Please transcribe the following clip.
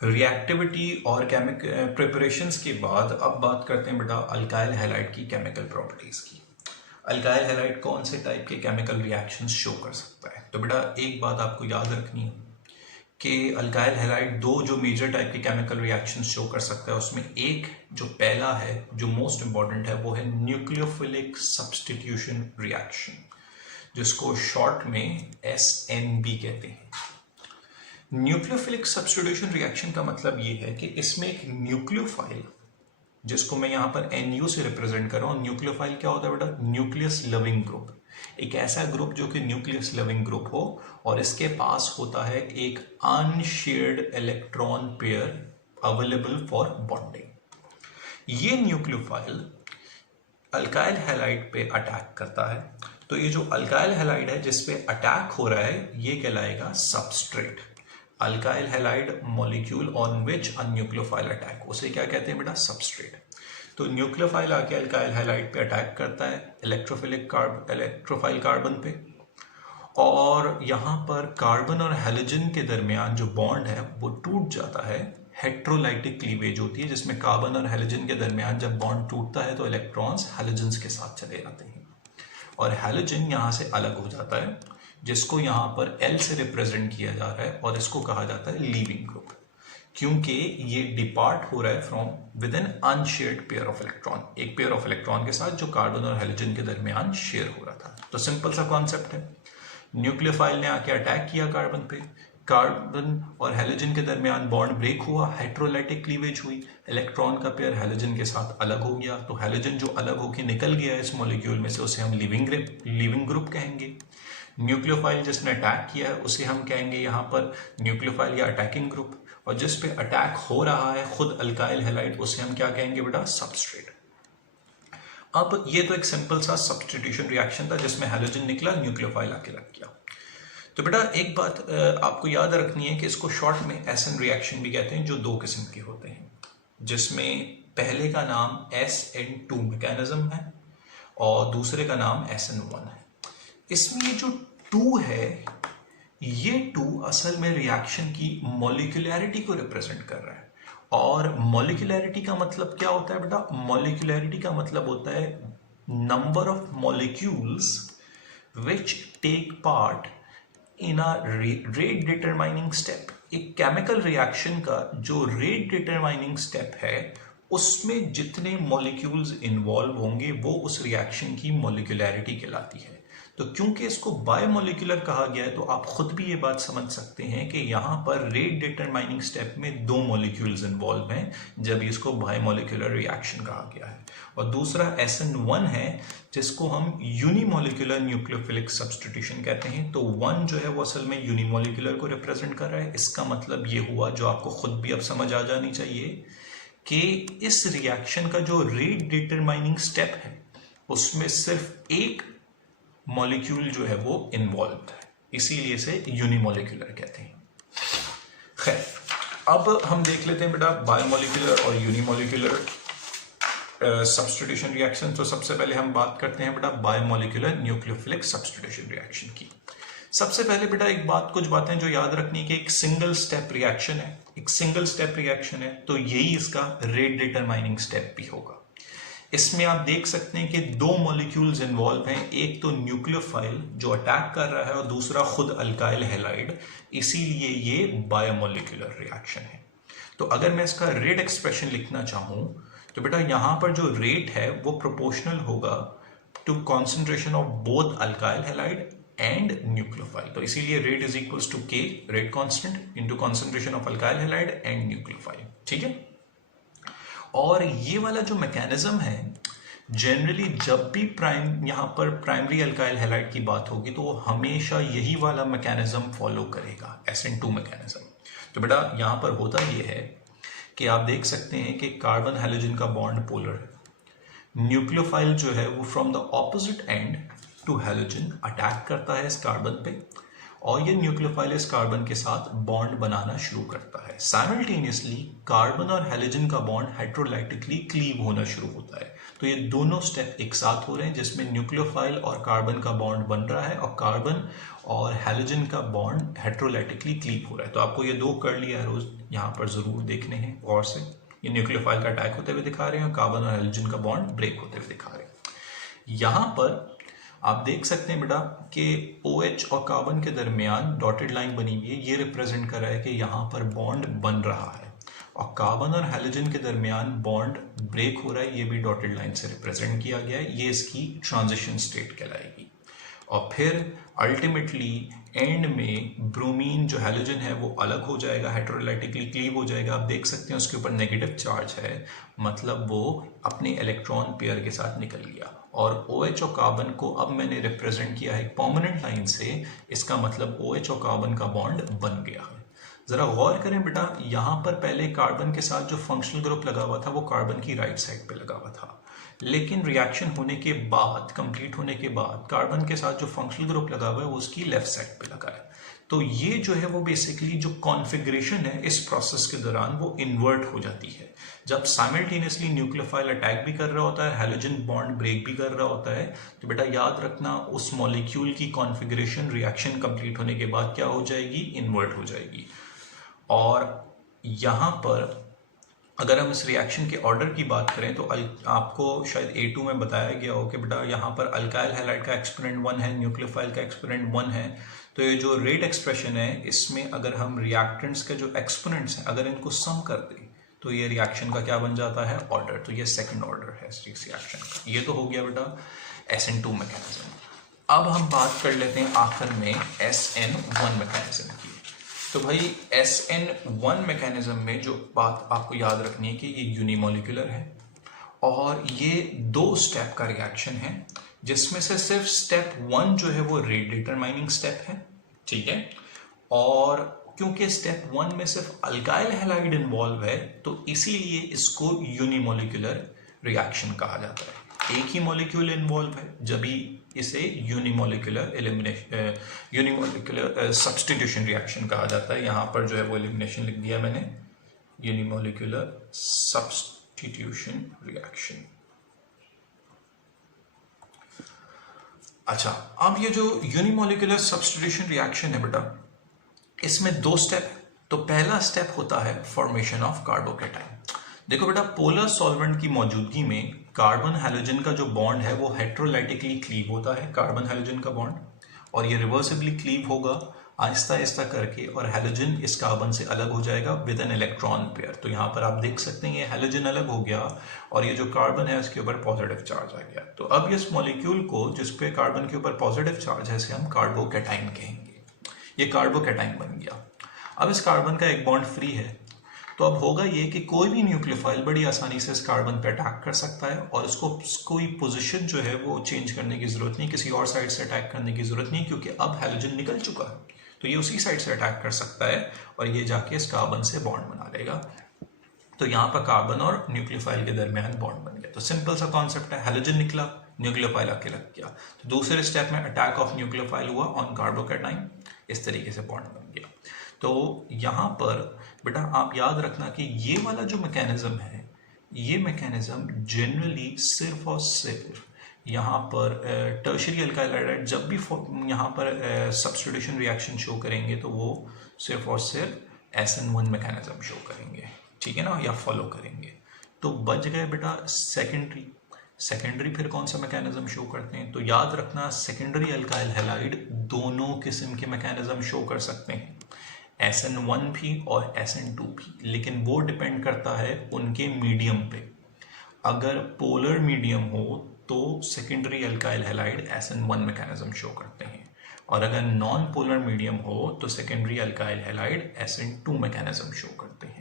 Reactivity और chemical preparations के बाद अब बात करते हैं बेटा अल्काइल हैलाइड की केमिकल प्रॉपर्टीज की। अल्काइल हैलाइड कौन से टाइप के केमिकल रिएक्शंस शो कर सकता है? तो बेटा एक बात आपको याद रखनी है कि अल्काइल हैलाइड दो जो मेजर टाइप के केमिकल रिएक्शंस शो कर सकता है, उसमें एक जो पहला है जो मोस्ट इंपॉर्टेंट है वो है न्यूक्लियोफिलिक सब्स्टिट्यूशन रिएक्शन, जिसको शॉर्ट में SNB कहते हैं। न्यूक्लियोफिलिक सब्स्टिट्यूशन रिएक्शन का मतलब ये है कि इसमें एक न्यूक्लियोफाइल, जिसको मैं यहां पर NU से रिप्रेजेंट कर रहा हूं। न्यूक्लियोफाइल क्या होता है बेटा? Nucleus loving group. एक ऐसा ग्रुप जो कि न्यूक्लियस लविंग ग्रुप हो और इसके पास होता है एक unshared electron pair available for bonding. ये न्यूक्लियोफाइल अल्काइल हैलाइड पे अटैक करता है, तो ये जो अल्काइल हैलाइड है जिस पे अटैक हो रहा है ये कहलाएगा substrate. Alkyl halide molecule on which a nucleophile attack, उसे क्या कहते हैं बेटा? सबस्ट्रेट। तो न्यूक्लियोफाइल आके अल्काइल हैलाइड पे अटैक करता है इलेक्ट्रोफाइल कार्बन पे, और यहां पर कार्बन और हैलोजन के दरमियान जो बॉन्ड है वो टूट जाता है। हेट्रोलाइटिक क्लीवेज होती है जिसमें कार्बन और हैलोजन के दरमियान जब बॉन्ड टूटता है तो इलेक्ट्रॉन्स हैलोजन्स के साथ चले जाते हैं और हैलोजन यहां से अलग हो जाता है, जिसको यहां पर L से रिप्रेजेंट किया जा रहा है और इसको कहा जाता है लीविंग ग्रुप, क्योंकि ये डिपार्ट हो रहा है from with an unshared pair of electron, एक पेयर ऑफ इलेक्ट्रॉन के साथ जो कार्बन और हैलोजन के दरमियान शेयर हो रहा था। तो सिंपल सा कॉन्सेप्ट है, न्यूक्लियोफाइल ने आके अटैक किया कार्बन पे, कार्बन और हैलोजन के दरमियान बॉन्ड ब्रेक हुआ, हाइड्रोलाइटिक क्लीवेज हुई, इलेक्ट्रॉन का पेयर हैलोजन के साथ अलग हो गया। तो हैलोजन जो अलग होकर निकल गया इस मॉलिक्यूल में से उसे हम लीविंग ग्रुप कहेंगे। न्यूक्लियोफाइल जिसने अटैक किया है उसे हम कहेंगे यहाँ पर न्यूक्लियोफाइल या अटैकिंग ग्रुप, और जिस पे अटैक हो रहा है खुद अल्काइल हैलाइड उसे हम क्या कहेंगे बेटा? सबस्ट्रेट। अब ये तो एक सिंपल सा सब्स्टिट्यूशन रिएक्शन था जिसमें हैलोजन निकला, न्यूक्लियोफाइल आके लग गया। तो बेटा एक बात आपको याद रखनी है कि इसको शॉर्ट में SN रिएक्शन भी कहते हैं, जो दो किस्म के होते हैं, जिसमें पहले का नाम SN2 मैकेनिज्म है और दूसरे का नाम SN1 है। इसमें ये जो 2 है, ये 2 असल में रिएक्शन की मॉलिक्यूलैरिटी को रिप्रेजेंट कर रहा है। और मॉलिक्यूलैरिटी का मतलब क्या होता है बेटा? मॉलिक्यूलैरिटी का मतलब होता है number of molecules which take part in a rate determining step. एक केमिकल रिएक्शन का जो रेट डिटरमाइनिंग स्टेप है उसमें जितने मॉलिक्यूल्स इन्वॉल्व होंगे वो उस रिएक्शन की मॉलिक्यूलैरिटी कहलाती है। तो क्योंकि इसको बायोमोलिकुलर कहा गया है तो आप खुद भी ये बात समझ सकते हैं कि यहाँ पर रेट डिटरमाइनिंग स्टेप में 2 मॉलिक्यूल्स इन्वॉल्व हैं, जब इसको बायोमोलिकुलर रिएक्शन कहा गया है। और दूसरा SN1 है जिसको हम यूनिमोलिकुलर न्यूक्लियोफिलिक सब्स्टिट्यूशन कहते हैं। तो 1 जो है वो असल में यूनिमोलिकुलर को रिप्रेजेंट कर रहा है। इसका मतलब ये हुआ, जो आपको खुद भी अब समझ आ जानी चाहिए, कि इस रिएक्शन का जो रेट डिटरमाइनिंग स्टेप है उसमें सिर्फ एक मॉलिक्यूल जो है वो इन्वॉल्व है, इसीलिए इसे यूनिमोलिकुलर कहते हैं। खैर, अब हम देख लेते हैं बेटा बायोमोलिकुलर और यूनिमोलिकुलर सब्स्टिट्यूशन रिएक्शन। तो सबसे पहले हम बात करते हैं बेटा बायोमोलिकुलर न्यूक्लियोफिलिक सब्स्टिट्यूशन रिएक्शन की। सबसे पहले बेटा कुछ बातें जो याद रखनी है कि एक सिंगल स्टेप रिएक्शन है, एक सिंगल स्टेप रिएक्शन है, तो यही इसका रेट डिटरमाइनिंग स्टेप भी होगा। इसमें आप देख सकते हैं कि 2 मॉलिक्यूल्स इन्वॉल्व हैं, एक तो न्यूक्लियोफाइल जो अटैक कर रहा है और दूसरा खुद अल्काइल हैलाइड, इसीलिए ये बायोमोलिकुलर रिएक्शन है। तो अगर मैं इसका रेट एक्सप्रेशन लिखना चाहूं तो बेटा यहां पर जो रेट है वो प्रोपोर्शनल होगा to concentration of both alkyl halide and nucleophile. तो इसीलिए rate is equals to K, rate constant, into concentration of alkyl halide and nucleophile. ठीक है। और ये वाला जो मैकेनिज्म है, जनरली जब भी यहाँ पर प्राइमरी अल्काइल हैलाइड की बात होगी तो वो हमेशा यही वाला मैकेनिज्म फॉलो करेगा, SN2 मैकेनिज्म। तो बेटा यहाँ पर होता ये है कि आप देख सकते हैं कि कार्बन हैलोजन का बॉन्ड पोलर है। न्यूक्लियोफाइल जो है वो from the opposite end to halogen attack करता है इस कार्बन पे, और ये न्यूक्लियोफाइल इस कार्बन के साथ बॉन्ड बनाना शुरू करता है। साइमल्टेनियसली कार्बन और हैलोजन का बॉन्ड हाइड्रोलाइटिकली क्लीव होना शुरू होता है। तो ये दोनों स्टेप एक साथ हो रहे हैं जिसमें न्यूक्लियोफाइल और कार्बन का बॉन्ड बन रहा है और कार्बन और हैलोजन का बॉन्ड हेट्रोलाइटिकली क्लीव हो रहा है। तो आपको ये दो कर्ली एरोज यहाँ पर जरूर देखने हैं गौर से। ये न्यूक्लियोफाइल का अटैक होते हुए दिखा रहे हैं और कार्बन और हैलोजन का बॉन्ड ब्रेक होते हुए दिखा रहे हैं। यहाँ पर आप देख सकते हैं बेटा कि OH और कार्बन के दरमियान डॉटेड लाइन बनी हुई है, ये रिप्रेजेंट कर रहा है कि यहाँ पर बॉन्ड बन रहा है, और कार्बन और हैलोजन के दरमियान बॉन्ड ब्रेक हो रहा है, ये भी डॉटेड लाइन से रिप्रेजेंट किया गया है। ये इसकी ट्रांजिशन स्टेट कहलाएगी। और फिर अल्टीमेटली एंड में ब्रोमीन जो हैलोजन है वो अलग हो जाएगा, हेटेरोलाइटिकली क्लीव हो जाएगा। आप देख सकते हैं उसके ऊपर नेगेटिव चार्ज है, मतलब वो अपने इलेक्ट्रॉन पेयर के साथ निकल गया। और OH और कार्बन को अब मैंने रिप्रेजेंट किया है परमानेंट लाइन से, इसका मतलब OH और कार्बन का बॉन्ड बन गया है। जरा गौर करें बेटा, यहाँ पर पहले कार्बन के साथ जो फंक्शनल ग्रुप लगा हुआ था वो कार्बन की राइट साइड पे लगा हुआ था, लेकिन रिएक्शन होने के बाद, कंप्लीट होने के बाद, कार्बन के साथ जो फंक्शनल ग्रुप लगा हुआ है वो उसकी लेफ्ट साइड पे लगा है। तो ये जो है वो बेसिकली जो कॉन्फ़िगरेशन है इस प्रोसेस के दौरान वो इन्वर्ट हो जाती है। जब साइमल्टेनियसली न्यूक्लियोफाइल अटैक भी कर रहा होता है, हैलोजन बॉन्ड ब्रेक भी कर रहा होता है, तो बेटा याद रखना उस मॉलिक्यूल की कॉन्फ़िगरेशन रिएक्शन कंप्लीट होने के बाद क्या हो जाएगी, इन्वर्ट हो जाएगी। और यहाँ पर अगर हम इस रिएक्शन के ऑर्डर की बात करें तो आपको शायद A2 में बताया गया हो कि बेटा यहाँ पर अल्काइल हैलाइड का एक्सपोनेंट 1 है, न्यूक्लियोफाइल का एक्सपोनेंट 1 है। तो ये जो रेट एक्सप्रेशन है इसमें अगर हम रिएक्टेंट्स के जो एक्सपोनेंट्स हैं अगर इनको सम कर दें तो ये रिएक्शन का क्या बन जाता है, ऑर्डर। तो ये सेकेंड ऑर्डर है इस रिएक्शन का। ये तो हो गया बेटा SN2 मैकेनिज्म। अब हम बात कर लेते हैं आखिर में SN1 मैकेनिज्म की। तो भाई SN1 मैकेनिज्म में जो बात आपको याद रखनी है कि ये यूनिमोलिकुलर है और ये 2 स्टेप का रिएक्शन है, जिसमें से सिर्फ स्टेप 1 जो है वो रेट डिटरमाइनिंग स्टेप है, ठीक है। और क्योंकि स्टेप 1 में सिर्फ अल्काइल हैलाइड इन्वॉल्व है तो इसीलिए इसको यूनिमोलिकुलर रिएक्शन कहा जाता है। एक ही मॉलिक्यूल इन्वॉल्व है जब भी इसे यूनिमोलिकुलर सब्स्टिट्यूशन रिएक्शन कहा जाता है। यहां पर जो है वो एलिमिनेशन लिख दिया मैंने, यूनिमोलिकुलर सब्स्टिट्यूशन रिएक्शन। अच्छा, अब ये जो यूनिमोलिकुलर सब्स्टिट्यूशन रिएक्शन है बेटा, इसमें 2 स्टेप है। तो पहला स्टेप होता है फॉर्मेशन ऑफ कार्बोकैटायन। देखो बेटा, पोलर सॉल्वेंट की मौजूदगी में कार्बन हैलोजन का जो बॉन्ड है वो हेट्रोलाइटिकली क्लीव होता है, कार्बन हैलोजन का बॉन्ड, और ये रिवर्सिबली क्लीव होगा आहिस्ता आहिस्ता करके, और हैलोजन इस कार्बन से अलग हो जाएगा विद एन इलेक्ट्रॉन पेयर। तो यहाँ पर आप देख सकते हैं ये हैलोजन अलग हो गया और ये जो कार्बन है उसके ऊपर पॉजिटिव चार्ज आ गया। तो अब इस मॉलिक्यूल को जिसपे कार्बन के ऊपर पॉजिटिव चार्ज है इसे हम कार्बोकैटायन कहेंगे। ये कार्बोकैटायन बन गया। अब इस कार्बन का एक बॉन्ड फ्री है, तो अब होगा ये कि कोई भी न्यूक्लियोफाइल बड़ी आसानी से इस कार्बन पर अटैक कर सकता है और इसको कोई पोजीशन जो है वो चेंज करने की जरूरत नहीं, किसी और साइड से अटैक करने की जरूरत नहीं, क्योंकि अब हैलोजन निकल चुका है। तो ये उसी साइड से अटैक कर सकता है और ये जाके इस कार्बन से बॉन्ड बना लेगा। तो यहाँ पर कार्बन और न्यूक्लियोफाइल के दरमियान बॉन्ड बन गया। तो सिंपल सा कॉन्सेप्ट है, हैलोजन निकला, न्यूक्लियोफाइल आके लग गया। तो दूसरे स्टेप में अटैक ऑफ न्यूक्लियोफाइल हुआ ऑन कार्बोकैटायन, इस तरीके से बॉन्ड बन गया। तो यहाँ पर बेटा आप याद रखना कि ये वाला जो मैकेनिज्म है, ये मैकेनिज्म जनरली सिर्फ और सिर्फ यहाँ पर टर्शियरी अल्काइल हैलाइड जब भी यहाँ पर सब्स्टिट्यूशन रिएक्शन शो करेंगे तो वो सिर्फ और सिर्फ SN1 मैकेनिज्म शो करेंगे, ठीक है ना, या फॉलो करेंगे। तो बच गए बेटा सेकेंडरी फिर कौन सा मैकेनिज्म शो करते हैं? तो याद रखना सेकेंडरी अल्काइल हैलाइड दोनों किस्म के मैकेनिज्म शो कर सकते हैं, SN1 भी और SN2 भी, लेकिन वो डिपेंड करता है उनके मीडियम पे। अगर पोलर मीडियम हो तो secondary alkyl halide SN1 mechanism show करते हैं, और अगर नॉन पोलर मीडियम हो तो secondary alkyl halide SN2 mechanism show करते हैं।